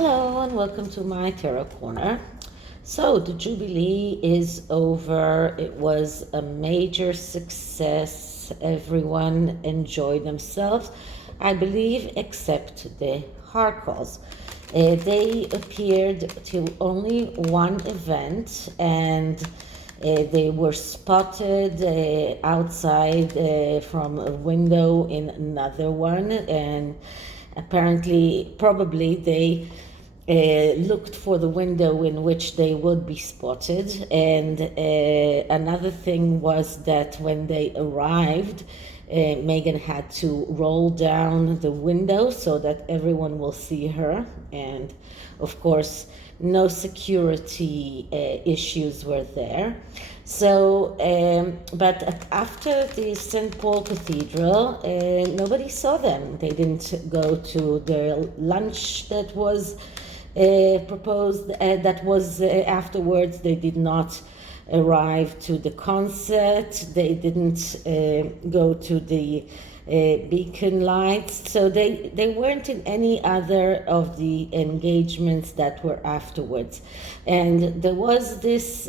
Hello and welcome to my Tarot Corner. So the Jubilee is over. It was a major success. Everyone enjoyed themselves, I believe, except the Harkles. They appeared to only one event, and they were spotted outside from a window in another one, and apparently, probably they looked for the window in which they would be spotted. And another thing was that when they arrived, Meghan had to roll down the window so that everyone will see her. And of course, no security issues were there. So, but after the St. Paul Cathedral, nobody saw them. They didn't go to the lunch that was proposed, that was afterwards. They did not arrive to the concert. They didn't go to the beacon lights. So they weren't in any other of the engagements that were afterwards. And there was this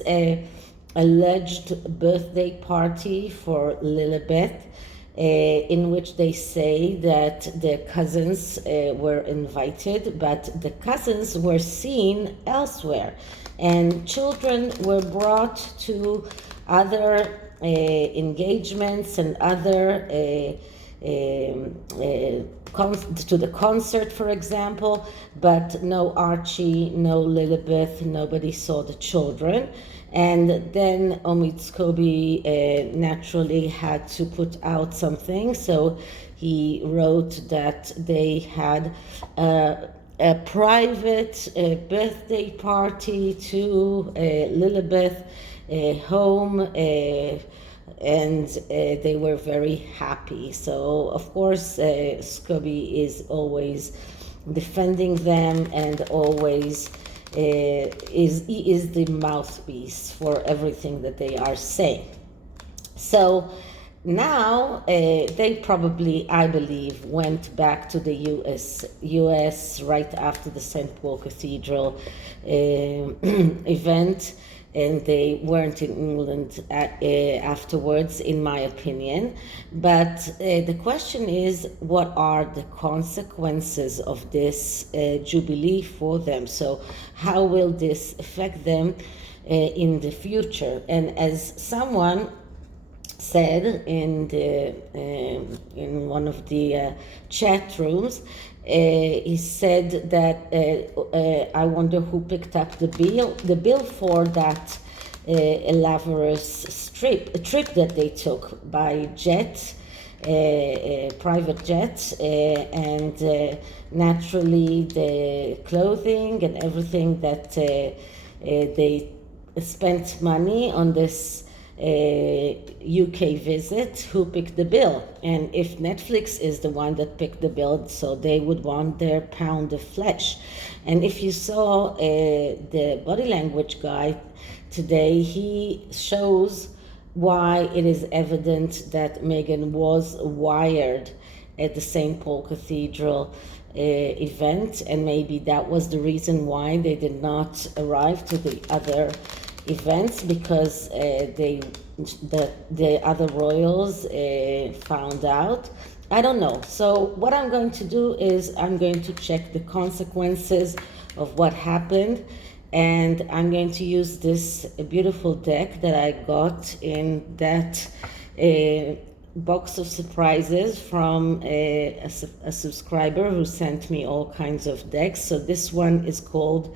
alleged birthday party for Lilibet, in which they say that their cousins were invited, but the cousins were seen elsewhere, and children were brought to other engagements and other to the concert, for example, but no Archie, no Lilibeth, nobody saw the children. And then Omid Scobie naturally had to put out something, so he wrote that they had a private birthday party to Lilibeth home, and they were very happy. So of course Scobie is always defending them and always is the mouthpiece for everything that they are saying. So now they probably, I believe, went back to the US right after the St. Paul Cathedral event, and they weren't in England afterwards, in my opinion. But the question is, what are the consequences of this jubilee for them? So how will this affect them in the future? And as someone said in one of the chat rooms, he said that I wonder who picked up the bill for that elaborate trip that they took by jet, private jet, and naturally the clothing and everything that they spent money on this UK visit. Who picked the bill? And if Netflix is the one that picked the bill, so they would want their pound of flesh. And if you saw the body language guy today, he shows why it is evident that Meghan was wired at the St. Paul Cathedral event, and maybe that was the reason why they did not arrive to the other events, because the other royals found out. I don't know. So what I'm going to do is I'm going to check the consequences of what happened, and I'm going to use this beautiful deck that I got in that box of surprises from a subscriber who sent me all kinds of decks. So this one is called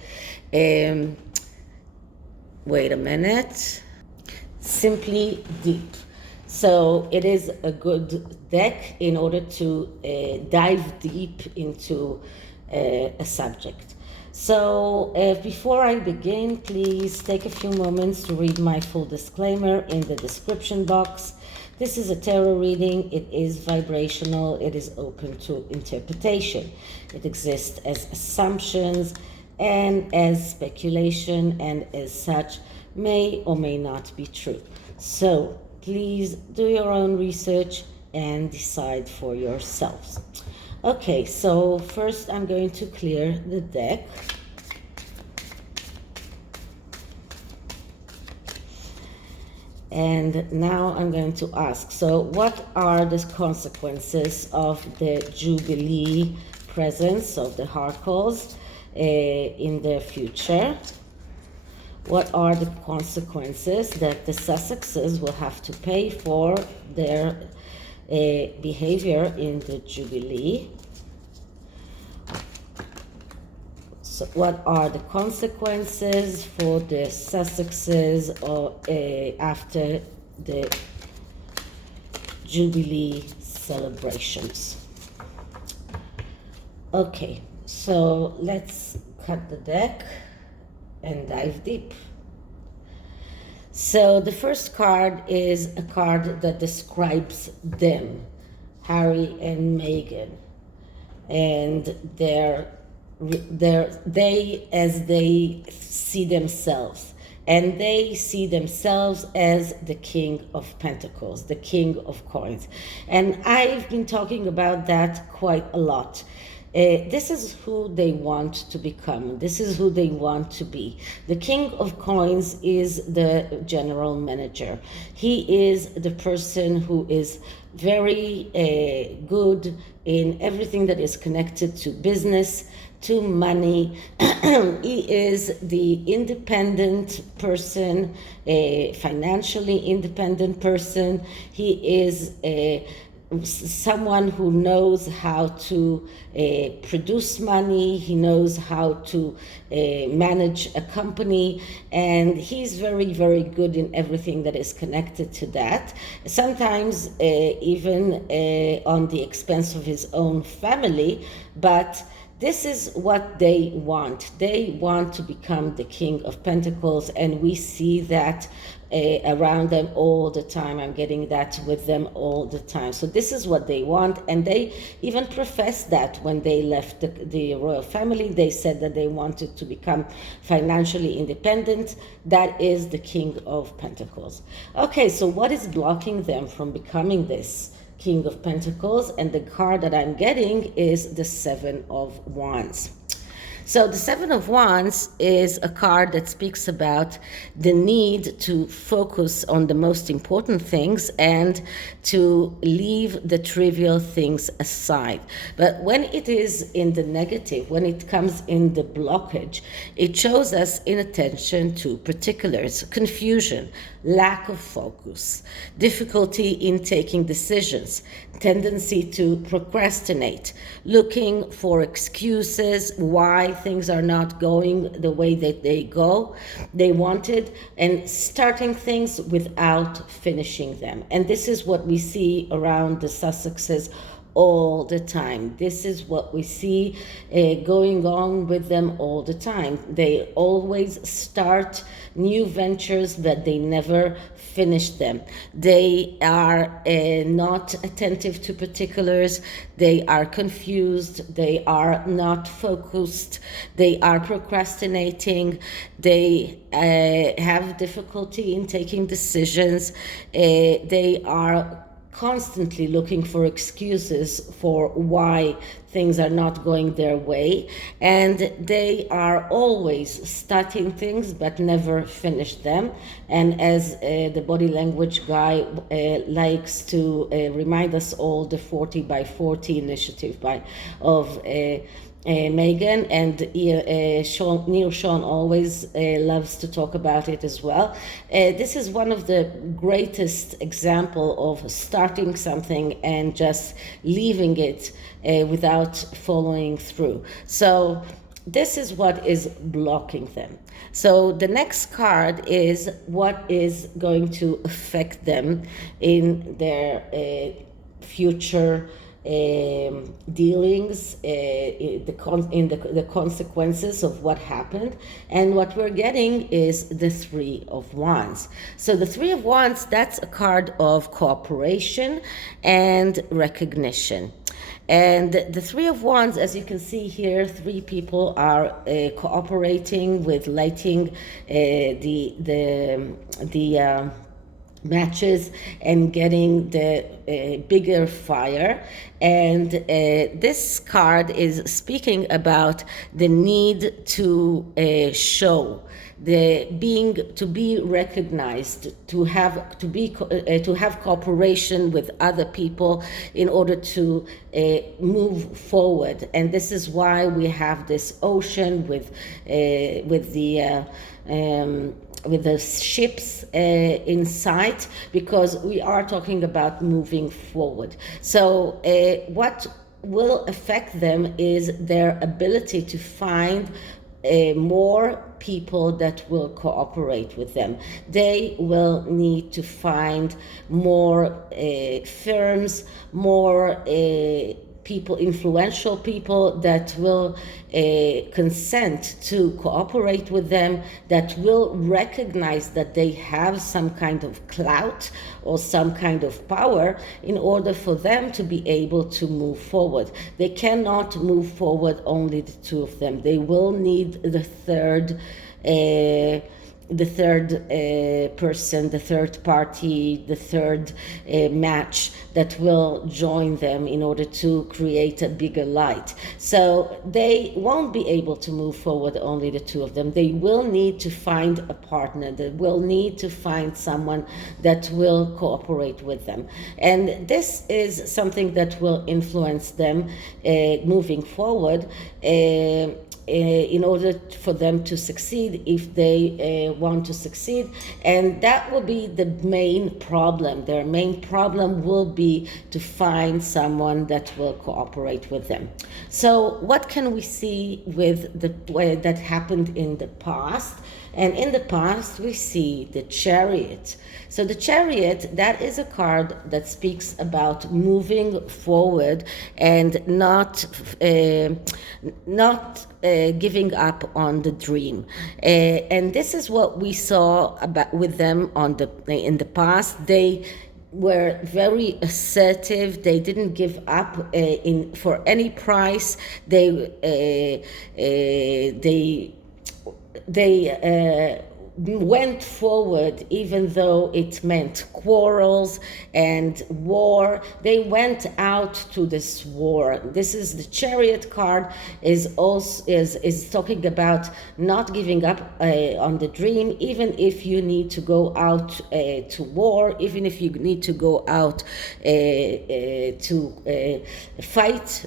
wait a minute, Simply Deep. So it is a good deck in order to dive deep into a subject. So before I begin, please take a few moments to read my full disclaimer in the description box. This is a tarot reading. It is vibrational. It is open to interpretation. It exists as assumptions and as speculation, and as such may or may not be true. So please do your own research and decide for yourselves. Okay, so first I'm going to clear the deck. And now I'm going to ask, so what are the consequences of the Jubilee presence of the Harkles in their future? What are the consequences that the Sussexes will have to pay for their behavior in the Jubilee? So what are the consequences for the Sussexes or, after the Jubilee celebrations? Okay, so let's cut the deck and dive deep. So the first card is a card that describes them, Harry and Meghan, and they as they see themselves, and they see themselves as the King of Pentacles, the King of Coins. And I've been talking about that quite a lot. This is who they want to become. This is who they want to be. The King of Coins is the general manager. He is the person who is very good in everything that is connected to business, to money. He is the independent person, a financially independent person. He is someone who knows how to produce money. He knows how to manage a company, and he's very, very good in everything that is connected to that. Sometimes even on the expense of his own family, but this is what they want. They want to become the King of Pentacles, and we see that around them all the time. I'm getting that with them all the time. So this is what they want, and they even professed that when they left the royal family. They said that they wanted to become financially independent. That is the King of Pentacles. Okay, so what is blocking them from becoming this King of Pentacles? And the card that I'm getting is the Seven of Wands. So the Seven of Wands is a card that speaks about the need to focus on the most important things and to leave the trivial things aside. But when it is in the negative, when it comes in the blockage, it shows us inattention to particulars, confusion, lack of focus, difficulty in taking decisions, tendency to procrastinate, looking for excuses why things are not going the way that they wanted, and starting things without finishing them. And this is what we see around the Sussexes all the time. This is what we see going on with them all the time. They always start new ventures, but they never finish them. They are not attentive to particulars. They are confused. They are not focused. They are procrastinating. They have difficulty in taking decisions. They are constantly looking for excuses for why things are not going their way, and they are always starting things but never finish them. And as the body language guy likes to remind us all, the 40 by 40 initiative of Meghan, and Neil Sean always loves to talk about it as well. This is one of the greatest example of starting something and just leaving it without following through. So this is what is blocking them. So the next card is what is going to affect them in their future dealings, the consequences of what happened. And what we're getting is the Three of Wands. So the Three of Wands, that's a card of cooperation and recognition. And the Three of Wands, as you can see here, three people are cooperating with lighting the matches and getting the bigger fire. And this card is speaking about the need to show, the being, to be recognized, to have cooperation with other people in order to move forward. And this is why we have this ocean with the ships in sight, because we are talking about moving forward. So what will affect them is their ability to find more people that will cooperate with them. They will need to find more firms, more people, influential people that will consent to cooperate with them, that will recognize that they have some kind of clout or some kind of power in order for them to be able to move forward. They cannot move forward only the two of them. They will need the third person, the third party, the third match that will join them in order to create a bigger light. So they won't be able to move forward only the two of them. They will need to find a partner. They will need to find someone that will cooperate with them. And this is something that will influence them moving forward, in order for them to succeed, if they want to succeed. And that will be the main problem. Their main problem will be to find someone that will cooperate with them. So what can we see with the way that happened in the past? And in the past, we see the Chariot. So the Chariot, that is a card that speaks about moving forward and not giving up on the dream. And this is what we saw about with them in the past. They were very assertive. They didn't give up for any price. They went forward even though it meant quarrels and war. They went out to this war. This is the Chariot card, is talking about not giving up on the dream, even if you need to go out to war, even if you need to go out to fight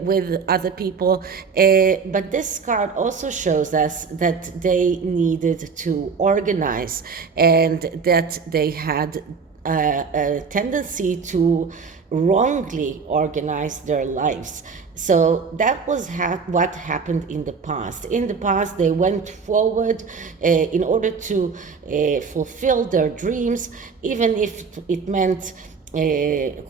with other people. But this card also shows us that they needed to organize, and that they had a tendency to wrongly organize their lives. So that was what happened in the past. In the past, they went forward in order to fulfill their dreams, even if it meant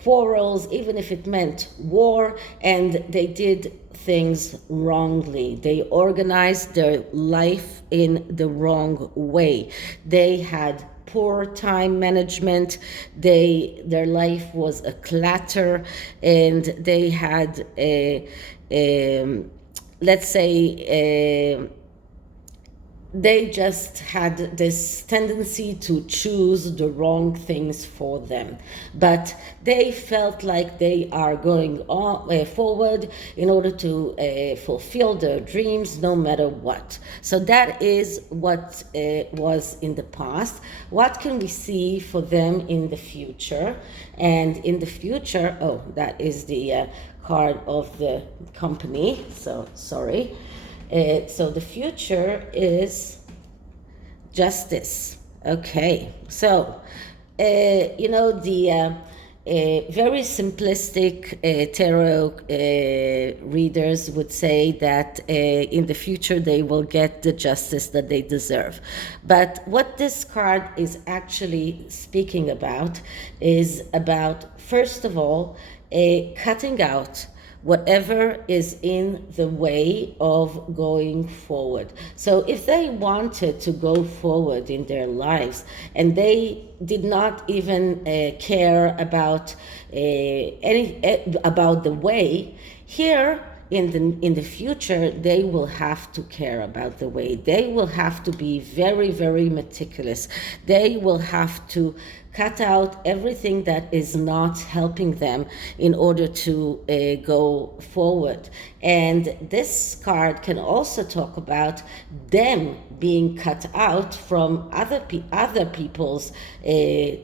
quarrels, even if it meant war, and they did things wrongly. They organized their life in the wrong way. They had poor time management. Their life was a clutter, and they had let's say they just had this tendency to choose the wrong things for them. But they felt like they are going on forward in order to fulfill their dreams no matter what. So that is what was in the past. What can we see for them in the future? And in the future, that is the card of the company. So sorry. So the future is justice. Okay, so the very simplistic tarot readers would say that in the future they will get the justice that they deserve. But what this card is actually speaking about is about, first of all, cutting out whatever is in the way of going forward. So if they wanted to go forward in their lives and they did not even care about about the way, here in the future they will have to care about the way. They will have to be very, very meticulous. They will have to cut out everything that is not helping them in order to go forward. And this card can also talk about them being cut out from other people's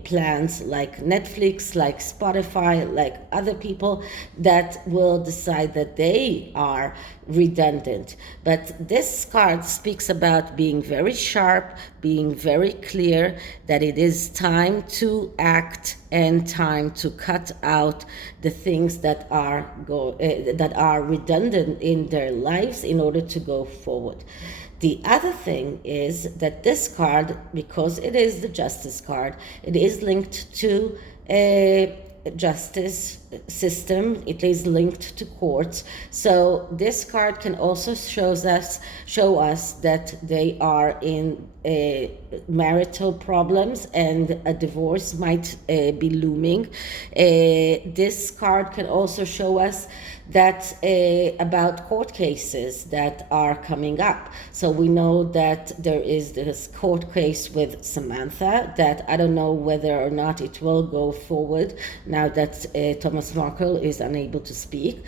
plans, like Netflix, like Spotify, like other people that will decide that they are redundant. But this card speaks about being very sharp, being very clear that it is time to act and time to cut out the things that are redundant in their lives in order to go forward. The other thing is that this card, because it is the justice card, it is linked to a justice system, it is linked to courts. So this card can also show us that they are in marital problems and a divorce might be looming. This card can also show us that about court cases that are coming up. So we know that there is this court case with Samantha that I don't know whether or not it will go forward now that Thomas Markle is unable to speak.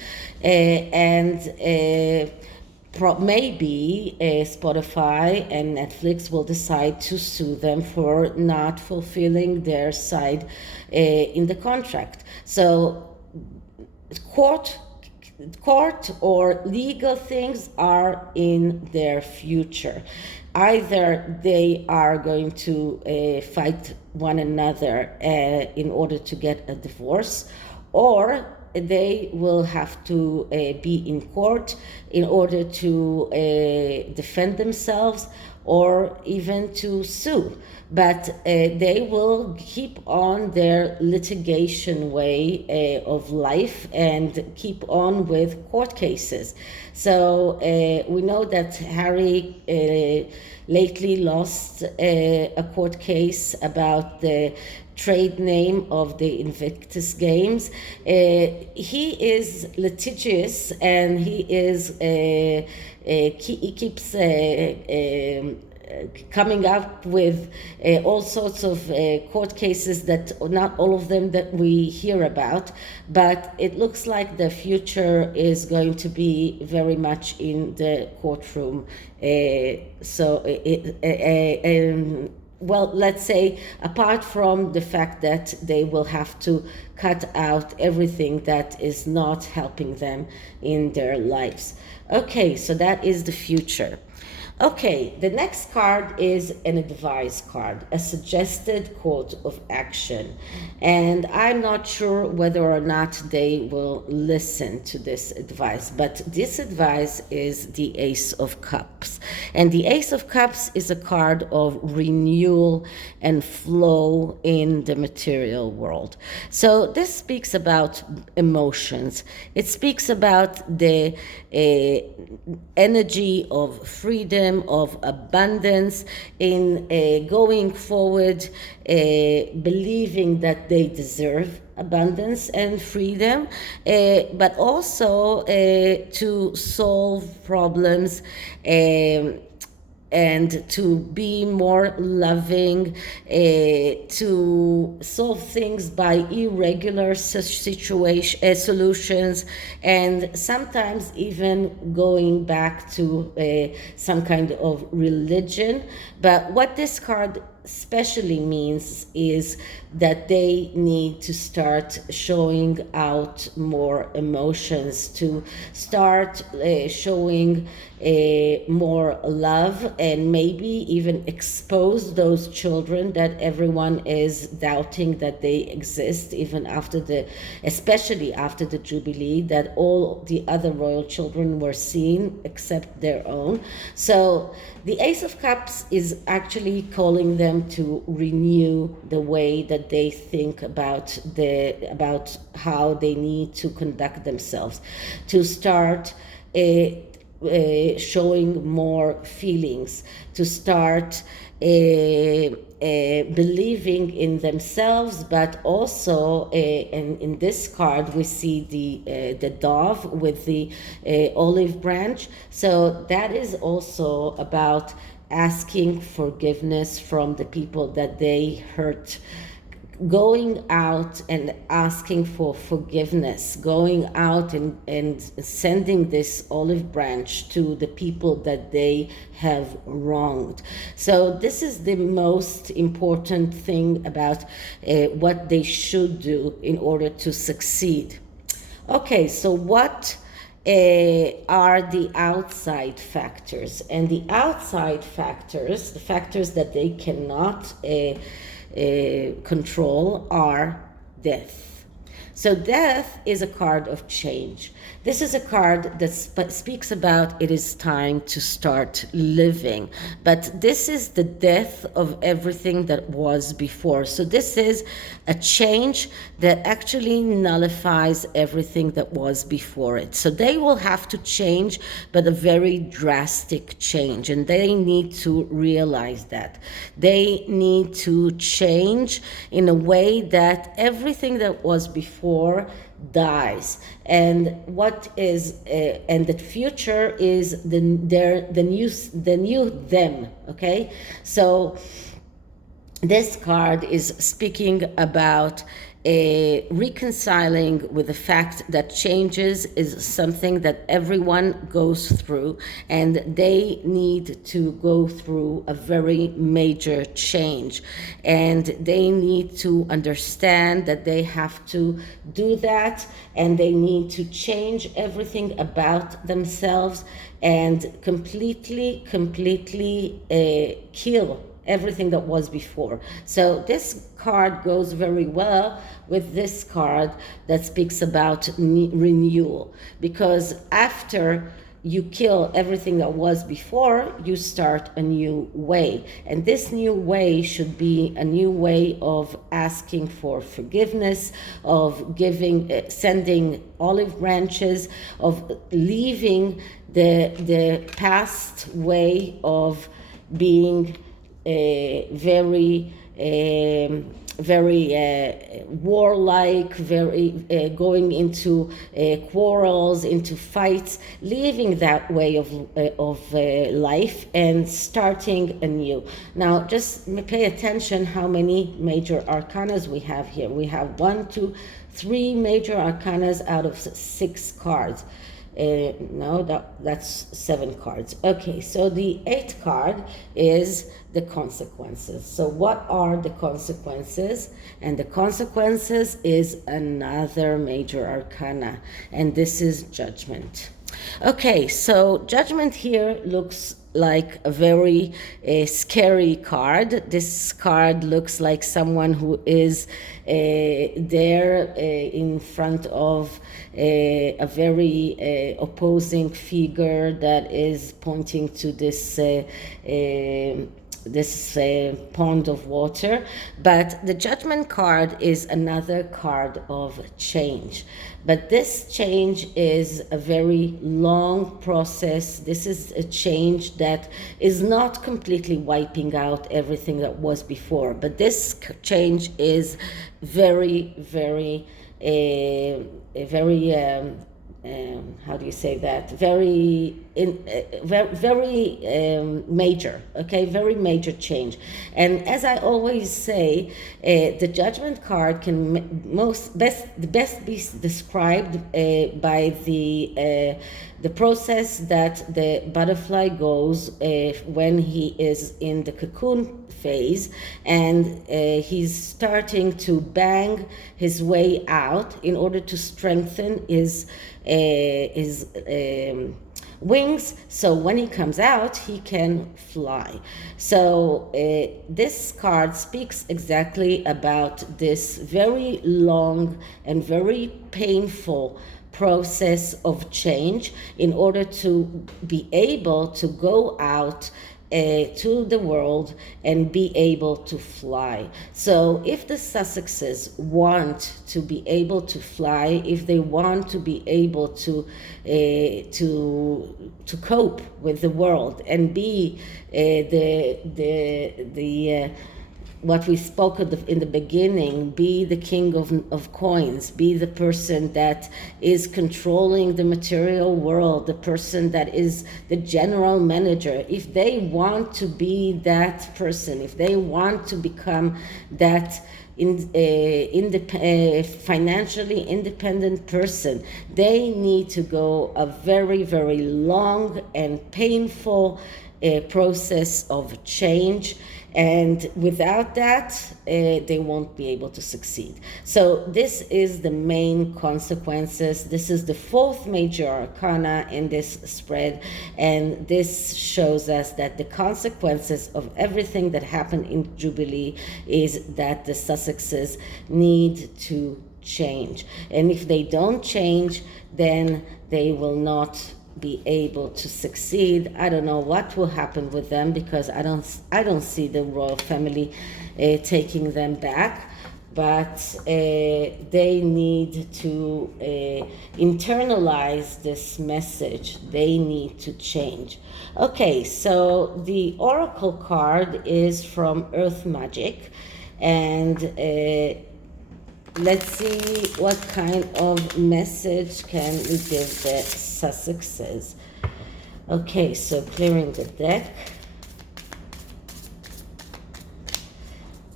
Maybe Spotify and Netflix will decide to sue them for not fulfilling their side in the contract. So court or legal things are in their future. Either they are going to fight one another in order to get a divorce, or they will have to be in court in order to defend themselves or even to sue. But they will keep on their litigation way of life and keep on with court cases. So we know that Harry lately lost a court case about the trade name of the Invictus Games. He is litigious and he keeps coming up with all sorts of court cases that not all of them that we hear about, but it looks like the future is going to be very much in the courtroom. Well, let's say, apart from the fact that they will have to cut out everything that is not helping them in their lives. Okay, so that is the future. Okay, the next card is an advice card, a suggested course of action. And I'm not sure whether or not they will listen to this advice, but this advice is the Ace of Cups. And the Ace of Cups is a card of renewal and flow in the material world. So this speaks about emotions. It speaks about the energy of freedom, of abundance, in going forward, believing that they deserve abundance and freedom, but also to solve problems and to be more loving, to solve things by irregular solutions, and sometimes even going back to some kind of religion. But what this card especially means is that they need to start showing out more emotions, to start showing more love, and maybe even expose those children that everyone is doubting that they exist, even especially after the Jubilee, that all the other royal children were seen except their own. So the Ace of Cups is actually calling them to renew the way that they think about how they need to conduct themselves, to start showing more feelings, to start believing in themselves, but also, and in this card we see the dove with the olive branch. So that is also about asking forgiveness from the people that they hurt going out and asking for forgiveness, going out and sending this olive branch to the people that they have wronged. So this is the most important thing about what they should do in order to succeed. Okay, so what are the outside factors? And the outside factors, the factors that they cannot control, are death. So death is a card of change. This is a card that speaks about it is time to start living. But this is the death of everything that was before. So this is a change that actually nullifies everything that was before it. So they will have to change, but a very drastic change. And they need to realize that. They need to change in a way that everything that was before dies, and what is and the future is the new them. Okay, so this card is speaking about reconciling with the fact that changes is something that everyone goes through, and they need to go through a very major change, and they need to understand that they have to do that, and they need to change everything about themselves and completely kill everything that was before. So this card goes very well with this card that speaks about renewal, because after you kill everything that was before, you start a new way. And this new way should be a new way of asking for forgiveness, of sending olive branches, of leaving the past way of being very warlike, very going into quarrels, into fights, leaving that way of life and starting anew. Now, just pay attention how many major arcanas we have here. We have 1, 2, 3 major arcanas out of 6 cards. No, that's 7 cards. Okay, so the 8th card is the consequences. So what are the consequences? And the consequences is another major arcana, and this is judgment. Okay, so judgment here looks like a very scary card. This card looks like someone who is there in front of a very opposing figure that is pointing to this pond of water. But the judgment card is another card of change. But this change is a very long process. This is a change that is not completely wiping out everything that was before. But this change is very how do you say that? Very major. Okay, very major change. And as I always say, the judgment card can best be described by the process that the butterfly goes when he is in the cocoon phase, and he's starting to bang his way out in order to strengthen his wings, so when he comes out he can fly. So this card speaks exactly about this very long and very painful process of change in order to be able to go out to the world and be able to fly. So if the Sussexes want to be able to fly, if they want to be able to cope with the world and be what we spoke of in the beginning, be the king of coins, be the person that is controlling the material world, the person that is the general manager. If they want to be that person, if they want to become that financially independent person, they need to go a very, very long and painful process of change, and without that they won't be able to succeed. So this is the main consequences. This is the fourth major arcana in this spread, and this shows us that the consequences of everything that happened in Jubilee is that the Sussexes need to change, and if they don't change, then they will not be able to succeed. I don't know what will happen with them, because I don't see the royal family taking them back, but they need to internalize this message. They need to change. Okay, so the oracle card is from Earth Magic, and let's see what kind of message can we give the Sussexes. Okay, so clearing the deck.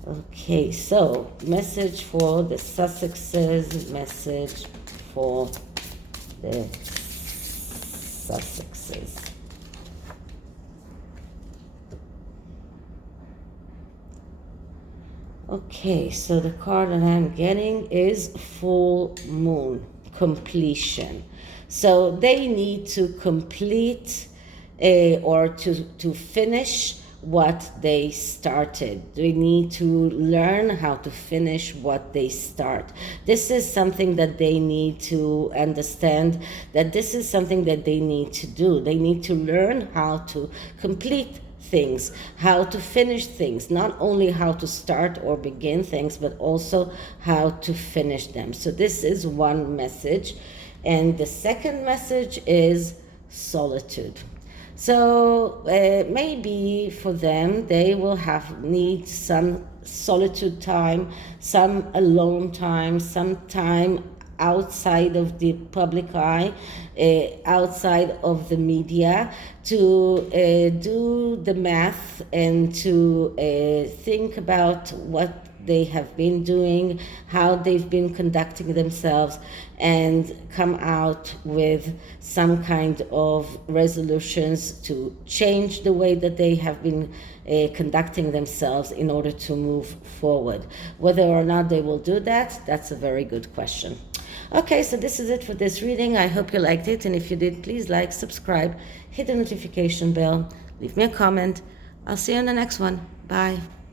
Okay, so message for the Sussexes, message for the Sussexes. Okay, so the card that I'm getting is full moon, completion. So they need to complete or to finish what they started. They need to learn how to finish what they start. This is something that they need to understand, that this is something that they need to do. They need to learn how to complete things, how to finish things, not only how to start or begin things, but also how to finish them. So this is one message. And the second message is solitude. So maybe for them, they will need some solitude time, some alone time, some time outside of the public eye, outside of the media, to do the math and to think about what they have been doing, how they've been conducting themselves, and come out with some kind of resolutions to change the way that they have been conducting themselves in order to move forward. Whether or not they will do that, that's a very good question. Okay, so this is it for this reading. I hope you liked it, and if you did, please like, subscribe, hit the notification bell, leave me a comment. I'll see you in the next one. Bye.